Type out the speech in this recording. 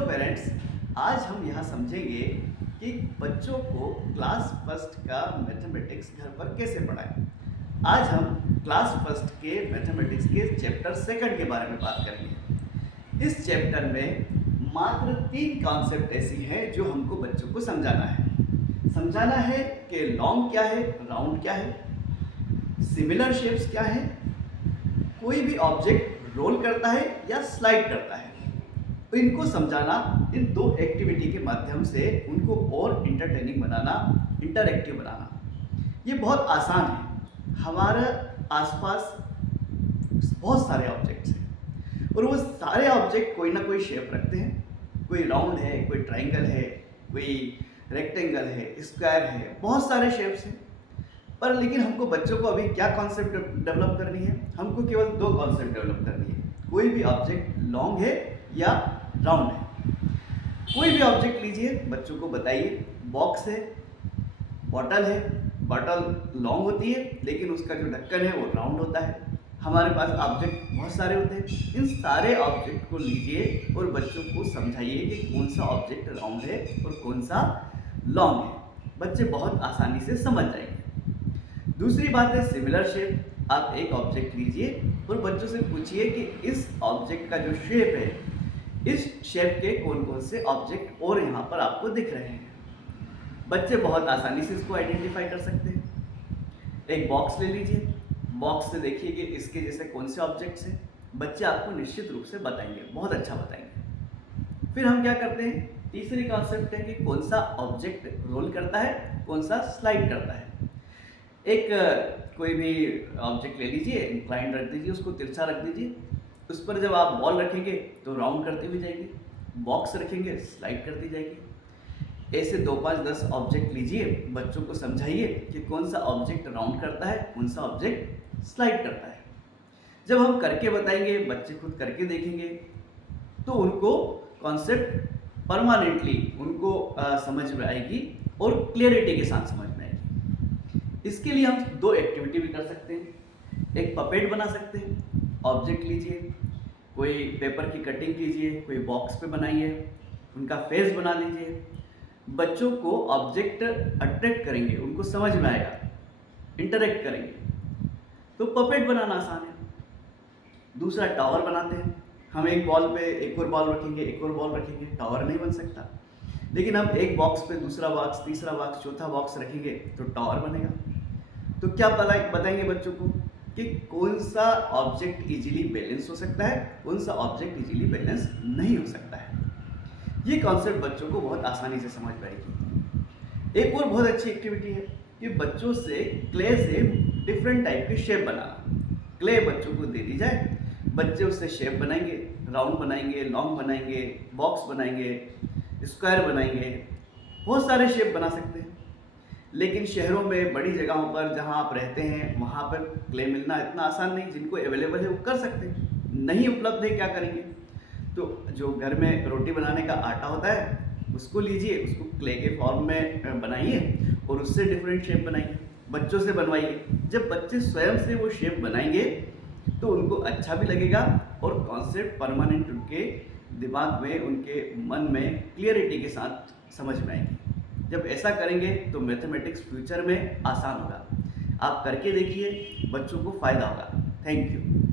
Parents, आज हम यहाँ समझेंगे कि बच्चों को क्लास फर्स्ट का मैथमेटिक्स घर पर कैसे पढ़ाएं। आज हम क्लास फर्स्ट के मैथमेटिक्स के चैप्टर सेकंड के बारे में बात करेंगे। इस चैप्टर में मात्र 3 कॉन्सेप्ट ऐसी हैं जो हमको बच्चों को समझाना है कि लॉन्ग क्या है, राउंड क्या है, सिमिलर शेप्स क्या है, कोई भी ऑब्जेक्ट रोल करता है या स्लाइड करता है। तो इनको समझाना इन 2 एक्टिविटी के माध्यम से उनको और इंटरटेनिंग बनाना, इंटरैक्टिव बनाना, ये बहुत आसान है। हमारे आसपास बहुत सारे ऑब्जेक्ट्स हैं और वो सारे ऑब्जेक्ट कोई ना कोई शेप रखते हैं। कोई राउंड है, कोई ट्राइंगल है, कोई रेक्टेंगल है, स्क्वायर है, बहुत सारे शेप्स हैं। पर लेकिन हमको बच्चों को अभी क्या कॉन्सेप्ट डेवलप करनी है? हमको केवल 2 कॉन्सेप्ट डेवलप करनी है। कोई भी ऑब्जेक्ट लॉन्ग है या राउंड है। कोई भी ऑब्जेक्ट लीजिए, बच्चों को बताइए। बॉक्स है, बॉटल है, बॉटल लॉन्ग होती है लेकिन उसका जो ढक्कन है वो राउंड होता है। हमारे पास ऑब्जेक्ट बहुत सारे होते हैं। इन सारे ऑब्जेक्ट को लीजिए और बच्चों को समझाइए कि कौन सा ऑब्जेक्ट राउंड है और कौन सा लॉन्ग है। बच्चे बहुत आसानी से समझ जाएंगे। दूसरी बात है सिमिलर शेप। आप एक ऑब्जेक्ट लीजिए और बच्चों से पूछिए कि इस ऑब्जेक्ट का जो शेप है, इस शेप के कौन कौन से ऑब्जेक्ट और यहाँ पर आपको दिख रहे हैं। बच्चे बहुत आसानी से इसको आइडेंटिफाई कर सकते हैं। एक बॉक्स ले लीजिए, बॉक्स से देखिए कि इसके जैसे कौन से ऑब्जेक्ट्स हैं। बच्चे आपको निश्चित रूप से बताएंगे, बहुत अच्छा बताएंगे। फिर हम क्या करते हैं, तीसरी कॉन्सेप्ट है कि कौन सा ऑब्जेक्ट रोल करता है, कौन सा स्लाइड करता है। एक कोई भी ऑब्जेक्ट ले लीजिए, इंक्लाइन रख दीजिए, उसको तिरछा रख दीजिए। उस पर जब आप बॉल रखेंगे तो राउंड करती हुई जाएगी, बॉक्स रखेंगे स्लाइड करती जाएगी। ऐसे 2, 5, 10 ऑब्जेक्ट लीजिए, बच्चों को समझाइए कि कौन सा ऑब्जेक्ट राउंड करता है, कौन सा ऑब्जेक्ट स्लाइड करता है। जब हम करके बताएंगे, बच्चे खुद करके देखेंगे तो उनको कॉन्सेप्ट परमानेंटली उनको समझ में आएगी और क्लियरिटी के साथ समझ में आएगी। इसके लिए हम 2 एक्टिविटी भी कर सकते हैं। एक पपेट बना सकते हैं। ऑब्जेक्ट लीजिए, कोई पेपर की कटिंग कीजिए, कोई बॉक्स पे बनाइए, उनका फेस बना लीजिए। बच्चों को ऑब्जेक्ट अट्रैक्ट करेंगे, उनको समझ में आएगा, इंटरेक्ट करेंगे। तो पपेट बनाना आसान है। दूसरा टावर बनाते हैं। हम एक बॉल पे एक और बॉल रखेंगे, एक और बॉल रखेंगे, टावर नहीं बन सकता। लेकिन हम एक बॉक्स पे दूसरा बॉक्स, तीसरा बॉक्स, चौथा बॉक्स रखेंगे तो टावर बनेगा। तो क्या बताएंगे बच्चों को कि कौन सा ऑब्जेक्ट इजीली बैलेंस हो सकता है, कौन सा ऑब्जेक्ट इजीली बैलेंस नहीं हो सकता है। ये कॉन्सेप्ट बच्चों को बहुत आसानी से समझ पाएगी। एक और बहुत अच्छी एक्टिविटी है कि बच्चों से क्ले से डिफरेंट टाइप के शेप बनाना। क्ले बच्चों को दे दी जाए, बच्चे उससे शेप बनाएंगे, राउंड बनाएंगे, लॉन्ग बनाएंगे, बॉक्स बनाएंगे, स्क्वायर बनाएंगे, बहुत सारे शेप बना सकते हैं। लेकिन शहरों में, बड़ी जगहों पर जहां आप रहते हैं, वहां पर क्ले मिलना इतना आसान नहीं। जिनको अवेलेबल है वो कर सकते हैं, नहीं उपलब्ध है क्या करेंगे? तो जो घर में रोटी बनाने का आटा होता है उसको लीजिए, उसको क्ले के फॉर्म में बनाइए और उससे डिफरेंट शेप बनाइए, बच्चों से बनवाइए। जब बच्चे स्वयं से वो शेप बनाएंगे तो उनको अच्छा भी लगेगा और कॉन्सेप्ट परमानेंट उनके दिमाग में, उनके मन में क्लियरिटी के साथ समझ में आएगी। जब ऐसा करेंगे तो मैथमेटिक्स फ्यूचर में आसान होगा। आप करके देखिए, बच्चों को फ़ायदा होगा। Thank you.